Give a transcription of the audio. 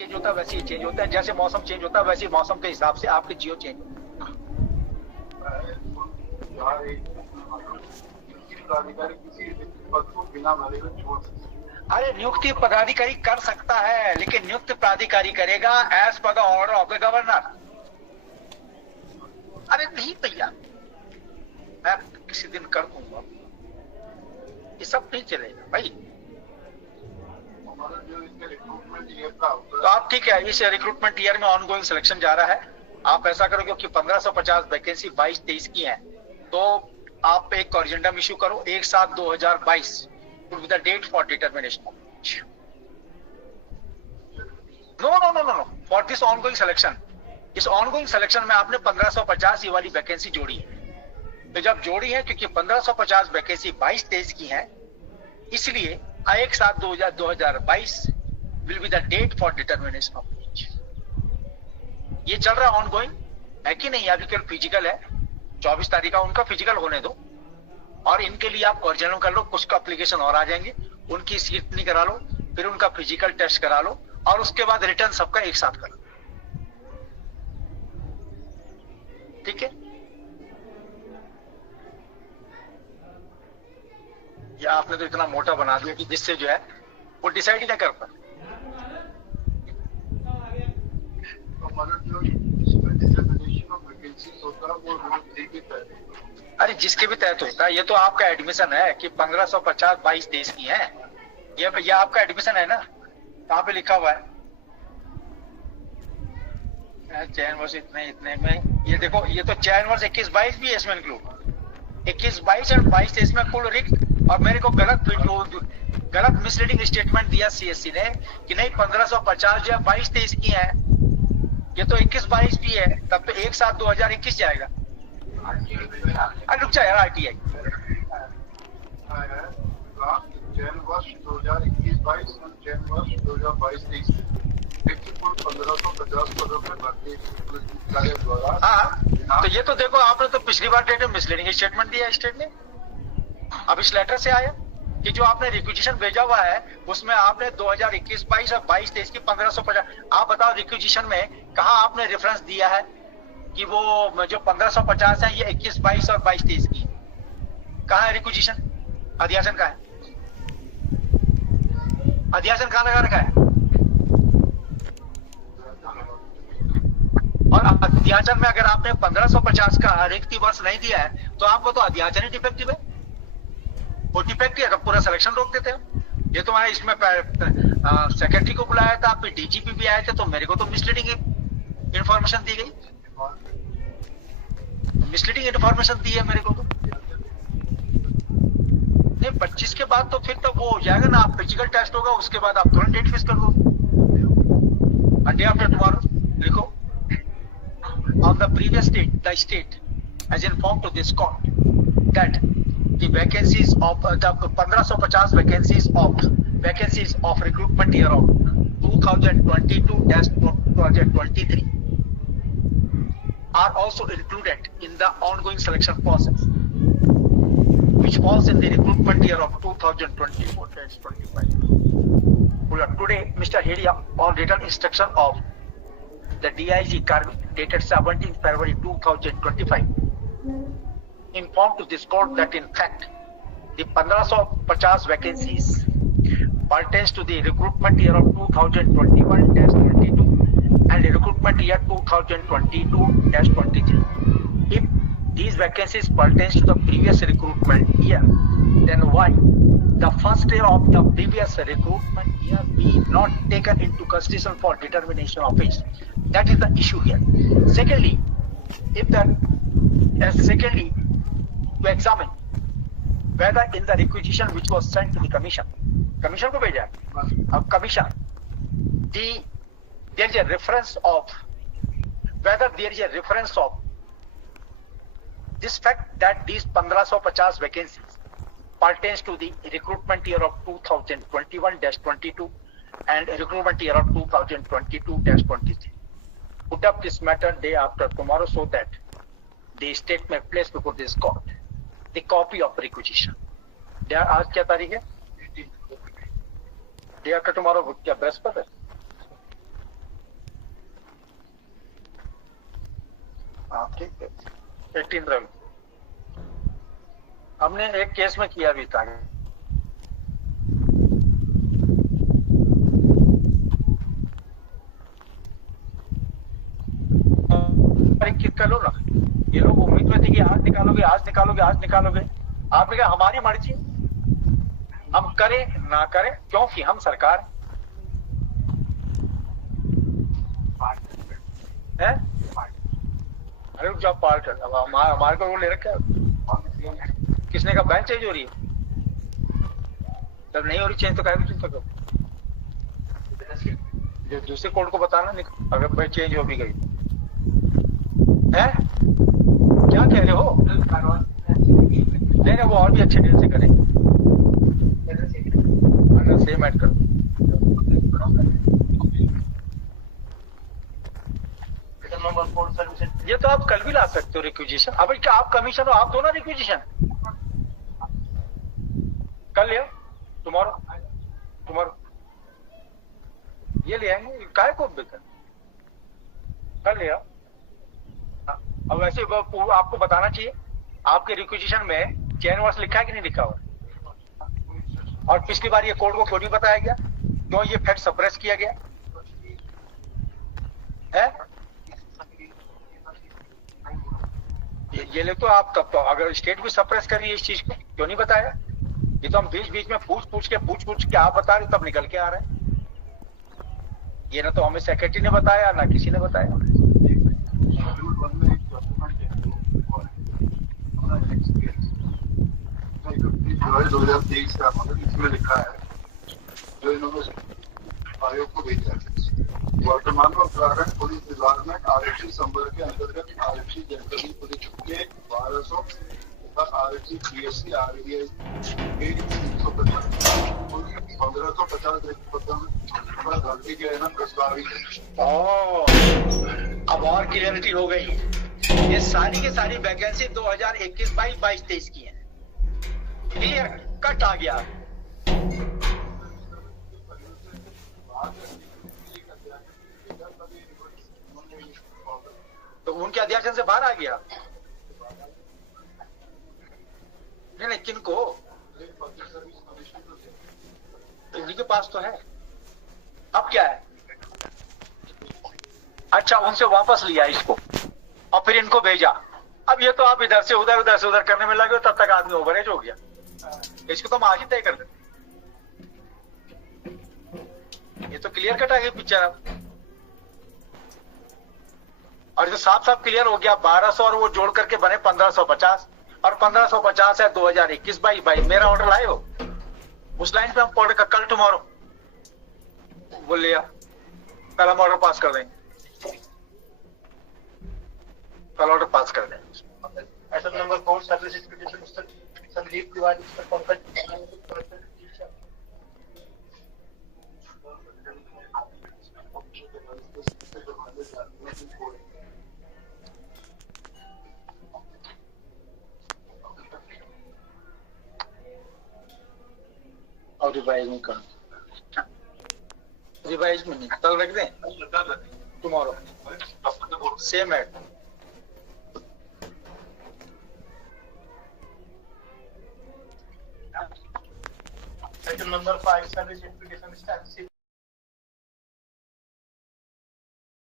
Change होता है वैसे ही चेंज होता है, जैसे मौसम चेंज होता है वैसे ही मौसम के हिसाब से आपके जियो चेंज होता है। अरे नियुक्ति पदाधिकारी कर सकता है, लेकिन नियुक्त प्राधिकारी करेगा as per the order of the governor. अरे नहीं भैया, मैं किसी दिन कर दूंगा, ये सब नहीं चलेगा भाई। तो आप ठीक है, इस रिक्रूटमेंट ईयर में ऑनगोइंग सिलेक्शन जा रहा है। आप ऐसा करो, क्योंकि 1550 वैकेंसी 22-23 की है, तो आप एक कॉरिजेंडम इशू करो 1/7/2022 with the date for determination. No no no no no, for this ongoing selection. इस ऑनगोइंग सिलेक्शन में आपने 1550 ये वाली वैकेंसी जोड़ी है। तो जब जोड़ी है, क्योंकि 1550 वैकेंसी 22-23 की है, इसलिए 1/7/2022 will be the date for determination of age. ये चल रहा है ऑनगोइंग, है कि नहीं? अभी कल फिजिकल है, 24 तारीख का उनका फिजिकल होने दो, और इनके लिए आप कॉरिजेंडम कर लो। कुछ का एप्लीकेशन और आ जाएंगे, उनकी सीट नहीं करा लो, फिर उनका फिजिकल टेस्ट करा लो, और उसके बाद रिटर्न सबका एक साथ करो। ठीक है? या आपने तो इतना मोटा बना दिया कि जिससे जो है वो डिसाइड ही ना कर पाए। अरे जिसके भी तहत होता है, ये तो आपका एडमिशन है कि 1550 22-23 की है। ये आपका एडमिशन है ना, कहाँ पे लिखा हुआ है? चयन वर्ष इतने इतने में, ये देखो, ये तो चयन वर्ष 21-22 भी है इसमें इंक्लूड। 21-22 और 22-23 में कुल रिक्त। और मेरे को गलत मिसलीडिंग स्टेटमेंट दिया सीएससी ने कि नहीं 1550 जो है 22-23 की है, ये तो 21-22 भी है, तब तो 1/7/2021 जाएगा। अरे रुक जा यार, आरटीआई चयन वर्ष 2021-22 और चयन वर्ष 2022-23 1550 पदों में भर्ती द्वारा। हाँ, तो ये तो देखो, आपने तो पिछली बार डेट में मिसलीडिंग स्टेटमेंट दिया स्टेट ने। अब इस लेटर से आया कि जो आपने रिक्विजिशन भेजा हुआ है उसमें आपने 2021-22 और 22-23 की 1550। आप बताओ रिक्विजिशन में कहाँ आपने रेफरेंस दिया है कि वो जो 1550 है ये 21-22 और 22-23 की? कहाँ है रिक्विजिशन? अध्यासन कहाँ है? अध्यासन कहाँ लगा रखा है? और अध्याचन में अगर आपने 1550 का रिक्ति वर्ष नहीं दिया है तो आपको तो अध्याचन ही डिफेक्टिव है। वो डिफेक्टिव है तो पूरा सिलेक्शन रोक देते हो। ये तो मैंने इसमें सेक्रेटरी को बुलाया था, फिर डीजीपी भी आए थे, तो मेरे को तो मिसलीडिंग इंफॉर्मेशन दी गई, मिसलीडिंग इंफॉर्मेशन दी है मेरे को तो। नहीं, 25 के बाद तो फिर तो वो हो जाएगा ना, आप फिजिकल टेस्ट होगा, उसके बाद आप तुरंत डेट फिक्स कर दो, डे आफ्टर टुमारो लिखो। On the previous date, the state has informed to this court that the vacancies of the 1550 vacancies of recruitment year of 2022-2023 are also included in the ongoing selection process, which falls in the recruitment year of 2024-25. Today, Mr. Hedia, on written instruction of the DIG Karmi dated 17 February 2025, informed to this court that in fact the 1550 vacancies pertains to the recruitment year of 2021-22 and the recruitment year 2022-23. If these vacancies pertains to the previous recruitment year, then why the first year of the previous recruitment year be not taken into consideration for determination of age? That is the issue here. Secondly, secondly, to examine whether in the requisition which was sent to the commission को भेजा है, अब commission, there is a reference of whether there is a reference of this fact that these 1550 vacancies pertains to the recruitment year of 2021-22 and recruitment year of 2022-23. Put up this matter day after tomorrow so that the state may place before this court the copy of requisition. आज क्या तारीख है? Day after tomorrow क्या बृहस्पति है? 18 रवि हमने एक case में किया भी था। कर लो ना, ये लोग उम्मीद में थे कि आज निकालोगे आज निकालोगे आज निकालोगे। आपने कहा हमारी मर्जी, हम करें ना करें, क्योंकि हम सरकार है। अरे जॉब पार्ट हमारे को ले रखा है। किसने का बैंक चेंज हो रही है? जब नहीं हो रही चेंज तो क्या चिंता करो, जो दूसरे कोर्ट को बताना अगर बैंक चेंज हो भी गई है। क्या कह रहे हो? नहीं वो और भी अच्छे डील से करेंगे। सेम ऐड करो। ये तो आप कल भी ला सकते हो रिक्विजिशन। अब क्या आप कमीशन हो, आप दो ना रिक्विजिशन, कल ले आओ, टुमारो ये ले आएंगे, काय को बेकर कल ले आओ। अब वैसे आपको बताना चाहिए आपके रिक्विजिशन में चेन वर्स लिखा है कि नहीं लिखा हुआ, और पिछली बार ये कोर्ट को क्यों नहीं बताया गया, क्यों ये फैक्ट सप्रेस किया गया है? ये ले तो आप तब तो अगर स्टेट भी सप्रेस कर रही है इस चीज को, क्यों नहीं बताया? ये तो हम बीच बीच में पूछ के आप बता रहे तब निकल के आ रहे हैं। ये ना तो हमें सेक्रेटरी ने बताया ना किसी ने बताया। जो 2023 का इसमें लिखा है, जो इन्होंने आयोग को भेजा है। वर्तमान में उत्तराखंड पुलिस विभाग में आरक्षी संवर्ग के अंतर्गत आरक्षी जनपदी पुलिस के 1200 तथा आरक्षी पीएससी आरबीआई के 1550 रिक्त पदों में भर्ती के ना प्रस्तावित है। अब और क्लियरिटी हो गई। ये सारी की सारी वैकेंसी 2021, 22, 23 की है। क्लियर कट आ गया। तो उनके अध्यक्ष से बाहर आ गया। नहीं किनको, उनके पास तो है। अब क्या है? अच्छा उनसे वापस लिया इसको और फिर इनको भेजा। अब ये तो आप इधर से उधर करने में लगे, तब तक आदमी ओवरेज हो गया। इसको तो हम आज ही तय कर देते। ये तो क्लियर कट आ गई पिक्चर अब। और जो साफ क्लियर हो गया 1200 और वो जोड़ करके बने 1550, और 1550 है 2021, 22। मेरा ऑर्डर लाए हो उस लाइन पे? हम ऑर्डर का कल टुमारो बोल लिया, कल हम ऑर्डर पास कर देंगे, कल ऑर्डर पास कर देंगे। Item number 4 service Sandeep Tiwari पर पंकज और रिवाइज में कर, रिवाइज में नहीं, कल रख दें, टुमारो सेम है। Item number 5 service application statistics